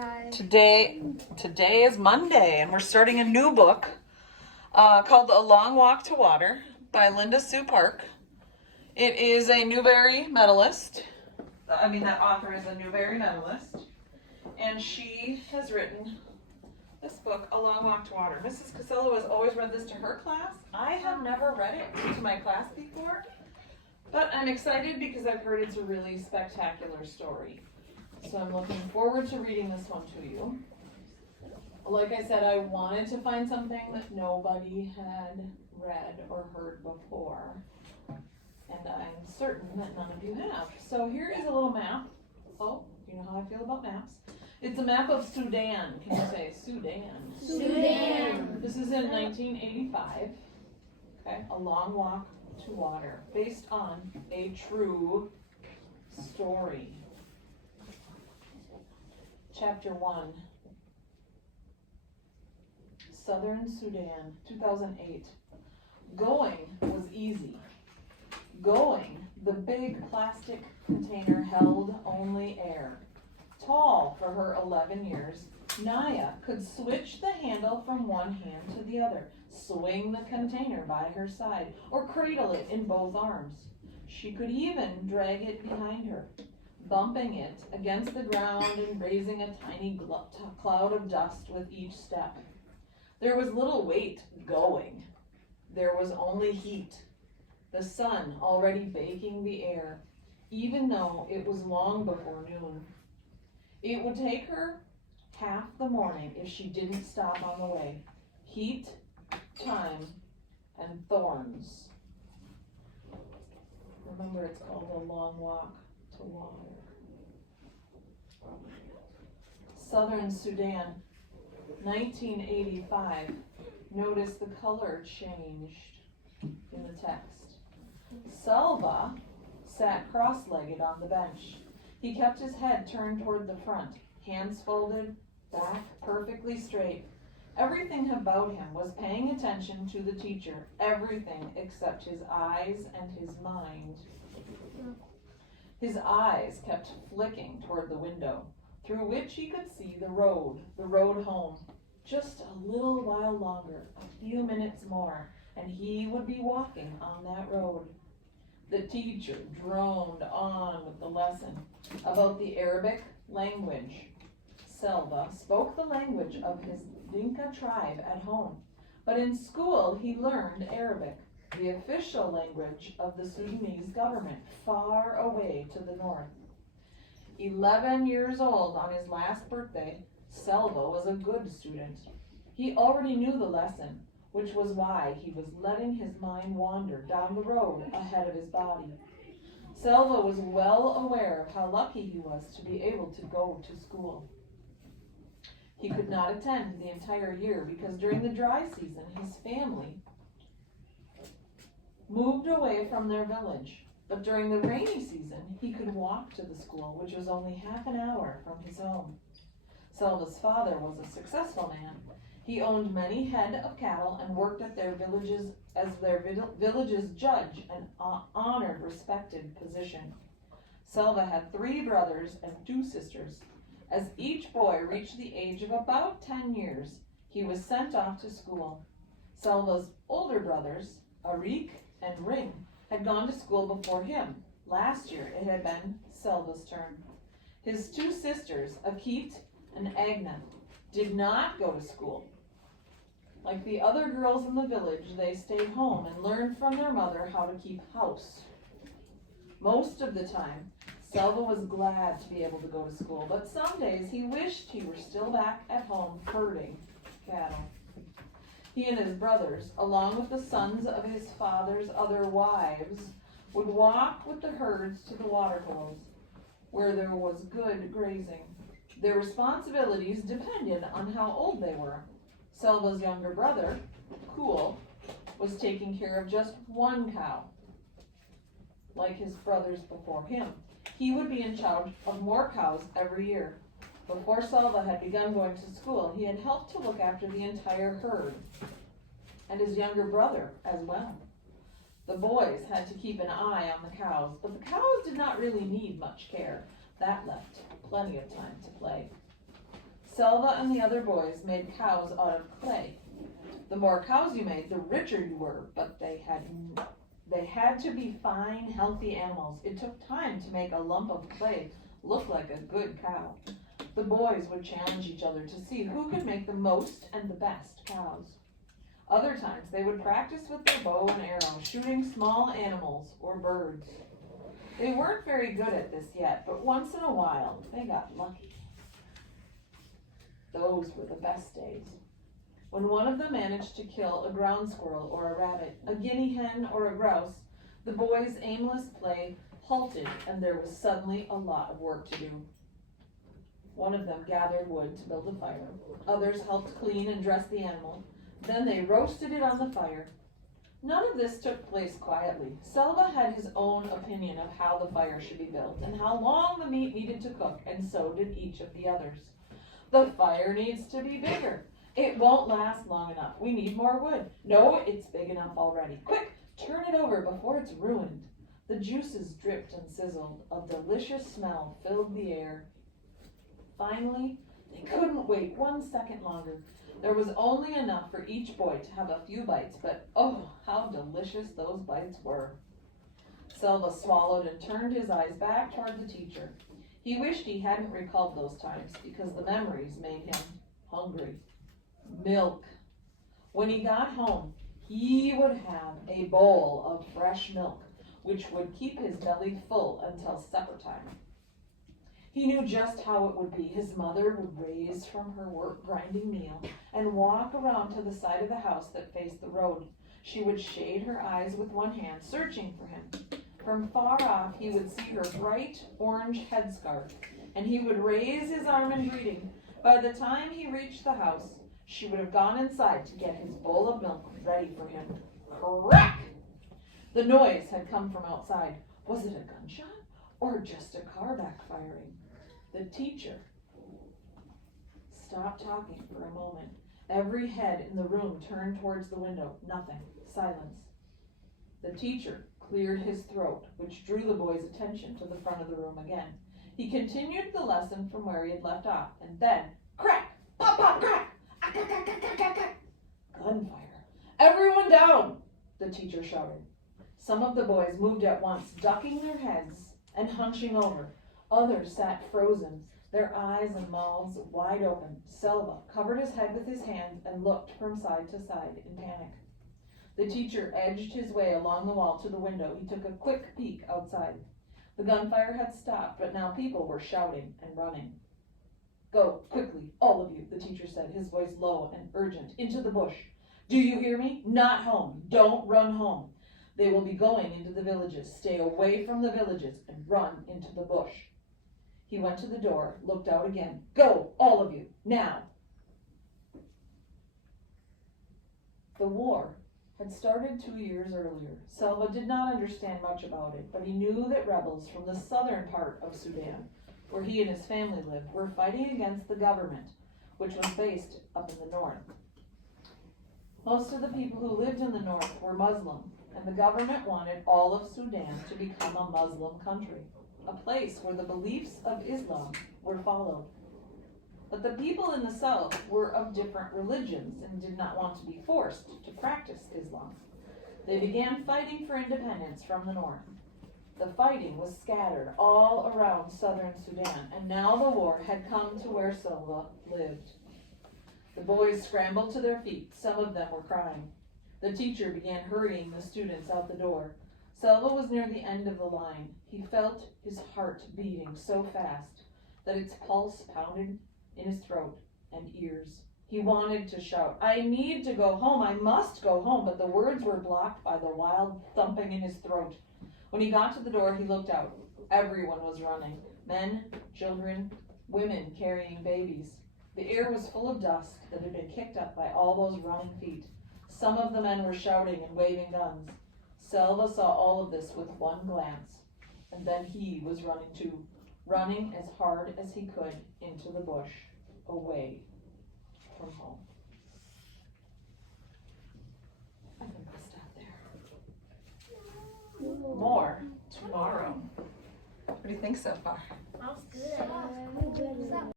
Hi. Today is Monday, and we're starting a new book called A Long Walk to Water by Linda Sue Park. It is a Newbery medalist. That author is a Newbery medalist, and she has written this book, A Long Walk to Water. Mrs. Casello has always read this to her class. I have never read it to my class before, but I'm excited because I've heard it's a really spectacular story. So I'm looking forward to reading this one to you. Like I said, I wanted to find something that nobody had read or heard before, and I'm certain that none of you have. So here is a little map. Oh, you know how I feel about maps. It's a map of Sudan. Can you say Sudan? Sudan. This is in 1985. Okay, A Long Walk to Water, based on a true story. Chapter 1. Southern Sudan, 2008. Going was easy. Going, the big plastic container held only air. Tall for her 11 years, Naya could switch the handle from one hand to the other, swing the container by her side, or cradle it in both arms. She could even drag it behind her, bumping it against the ground and raising a tiny cloud of dust with each step. There was little weight going. There was only heat, the sun already baking the air, even though it was long before noon. It would take her half the morning if she didn't stop on the way. Heat, time, and thorns. Remember, it's called A Long Walk to Water. Southern Sudan, 1985. Notice the color changed in the text. Selva sat cross-legged on the bench. He kept his head turned toward the front, hands folded, back perfectly straight. Everything about him was paying attention to the teacher, everything except his eyes and his mind. His eyes kept flicking toward the window, through which he could see the road home. Just a little while longer, a few minutes more, and he would be walking on that road. The teacher droned on with the lesson about the Arabic language. Selva spoke the language of his Dinka tribe at home, but in school he learned Arabic, the official language of the Sudanese government, far away to the north. 11 years old on his last birthday, Selva was a good student. He already knew the lesson, which was why he was letting his mind wander down the road ahead of his body. Selva was well aware of how lucky he was to be able to go to school. He could not attend the entire year because during the dry season, his family moved away from their village. But during the rainy season, he could walk to the school, which was only half an hour from his home. Selva's father was a successful man. He owned many head of cattle and worked at their villages as their village's judge, an honored, respected position. Selva had 3 brothers and 2 sisters. As each boy reached the age of about 10 years, he was sent off to school. Selva's older brothers, Arik and Ring, had gone to school before him. Last year, it had been Selva's turn. His 2 sisters, Akit and Agna, did not go to school. Like the other girls in the village, they stayed home and learned from their mother how to keep house. Most of the time, Selva was glad to be able to go to school, but some days he wished he were still back at home herding cattle. He and his brothers, along with the sons of his father's other wives, would walk with the herds to the water holes, where there was good grazing. Their responsibilities depended on how old they were. Selva's younger brother, Cool, was taking care of just 1 cow. Like his brothers before him, he would be in charge of more cows every year. Before Selva had begun going to school, he had helped to look after the entire herd, and his younger brother as well. The boys had to keep an eye on the cows, but the cows did not really need much care. That left plenty of time to play. Selva and the other boys made cows out of clay. The more cows you made, the richer you were, but they had to be fine, healthy animals. It took time to make a lump of clay look like a good cow. The boys would challenge each other to see who could make the most and the best cows. Other times they would practice with their bow and arrow, shooting small animals or birds. They weren't very good at this yet, but once in a while they got lucky. Those were the best days. When one of them managed to kill a ground squirrel or a rabbit, a guinea hen or a grouse, the boys' aimless play halted and there was suddenly a lot of work to do. One of them gathered wood to build a fire. Others helped clean and dress the animal. Then they roasted it on the fire. None of this took place quietly. Selva had his own opinion of how the fire should be built and how long the meat needed to cook, and so did each of the others. The fire needs to be bigger. It won't last long enough. We need more wood. No, it's big enough already. Quick, turn it over before it's ruined. The juices dripped and sizzled. A delicious smell filled the air. Finally, they couldn't wait 1 second longer. There was only enough for each boy to have a few bites, but oh, how delicious those bites were. Selva swallowed and turned his eyes back toward the teacher. He wished he hadn't recalled those times because the memories made him hungry. Milk. When he got home, he would have a bowl of fresh milk, which would keep his belly full until supper time. He knew just how it would be. His mother would raise from her work grinding meal and walk around to the side of the house that faced the road. She would shade her eyes with one hand, searching for him. From far off, he would see her bright orange headscarf, and he would raise his arm in greeting. By the time he reached the house, she would have gone inside to get his bowl of milk ready for him. Crack! The noise had come from outside. Was it a gunshot or just a car backfiring? The teacher stopped talking for a moment. Every head in the room turned towards the window. Nothing. Silence. The teacher cleared his throat, which drew the boys' attention to the front of the room again. He continued the lesson from where he had left off, and then, crack! Pop, pop, crack! Gunfire. Everyone down! The teacher shouted. Some of the boys moved at once, ducking their heads and hunching over. Others sat frozen, their eyes and mouths wide open. Selva covered his head with his hands and looked from side to side in panic. The teacher edged his way along the wall to the window. He took a quick peek outside. The gunfire had stopped, but now people were shouting and running. Go, quickly, all of you, the teacher said, his voice low and urgent. Into the bush. Do you hear me? Not home. Don't run home. They will be going into the villages. Stay away from the villages and run into the bush. He went to the door, looked out again. Go, all of you, now. The war had started 2 years earlier. Selva did not understand much about it, but he knew that rebels from the southern part of Sudan, where he and his family lived, were fighting against the government, which was based up in the north. Most of the people who lived in the north were Muslim, and the government wanted all of Sudan to become a Muslim country, a place where the beliefs of Islam were followed. But the people in the south were of different religions and did not want to be forced to practice Islam. They began fighting for independence from the north. The fighting was scattered all around southern Sudan, and now the war had come to where Selva lived. The boys scrambled to their feet. Some of them were crying. The teacher began hurrying the students out the door. Selva was near the end of the line. He felt his heart beating so fast that its pulse pounded in his throat and ears. He wanted to shout, I need to go home, I must go home, but the words were blocked by the wild thumping in his throat. When he got to the door, he looked out. Everyone was running. Men, children, women carrying babies. The air was full of dust that had been kicked up by all those running feet. Some of the men were shouting and waving guns. Selva saw all of this with one glance, and then he was running too, running as hard as he could into the bush, away from home. I think I'll stop there. More tomorrow. What do you think so far? That was good.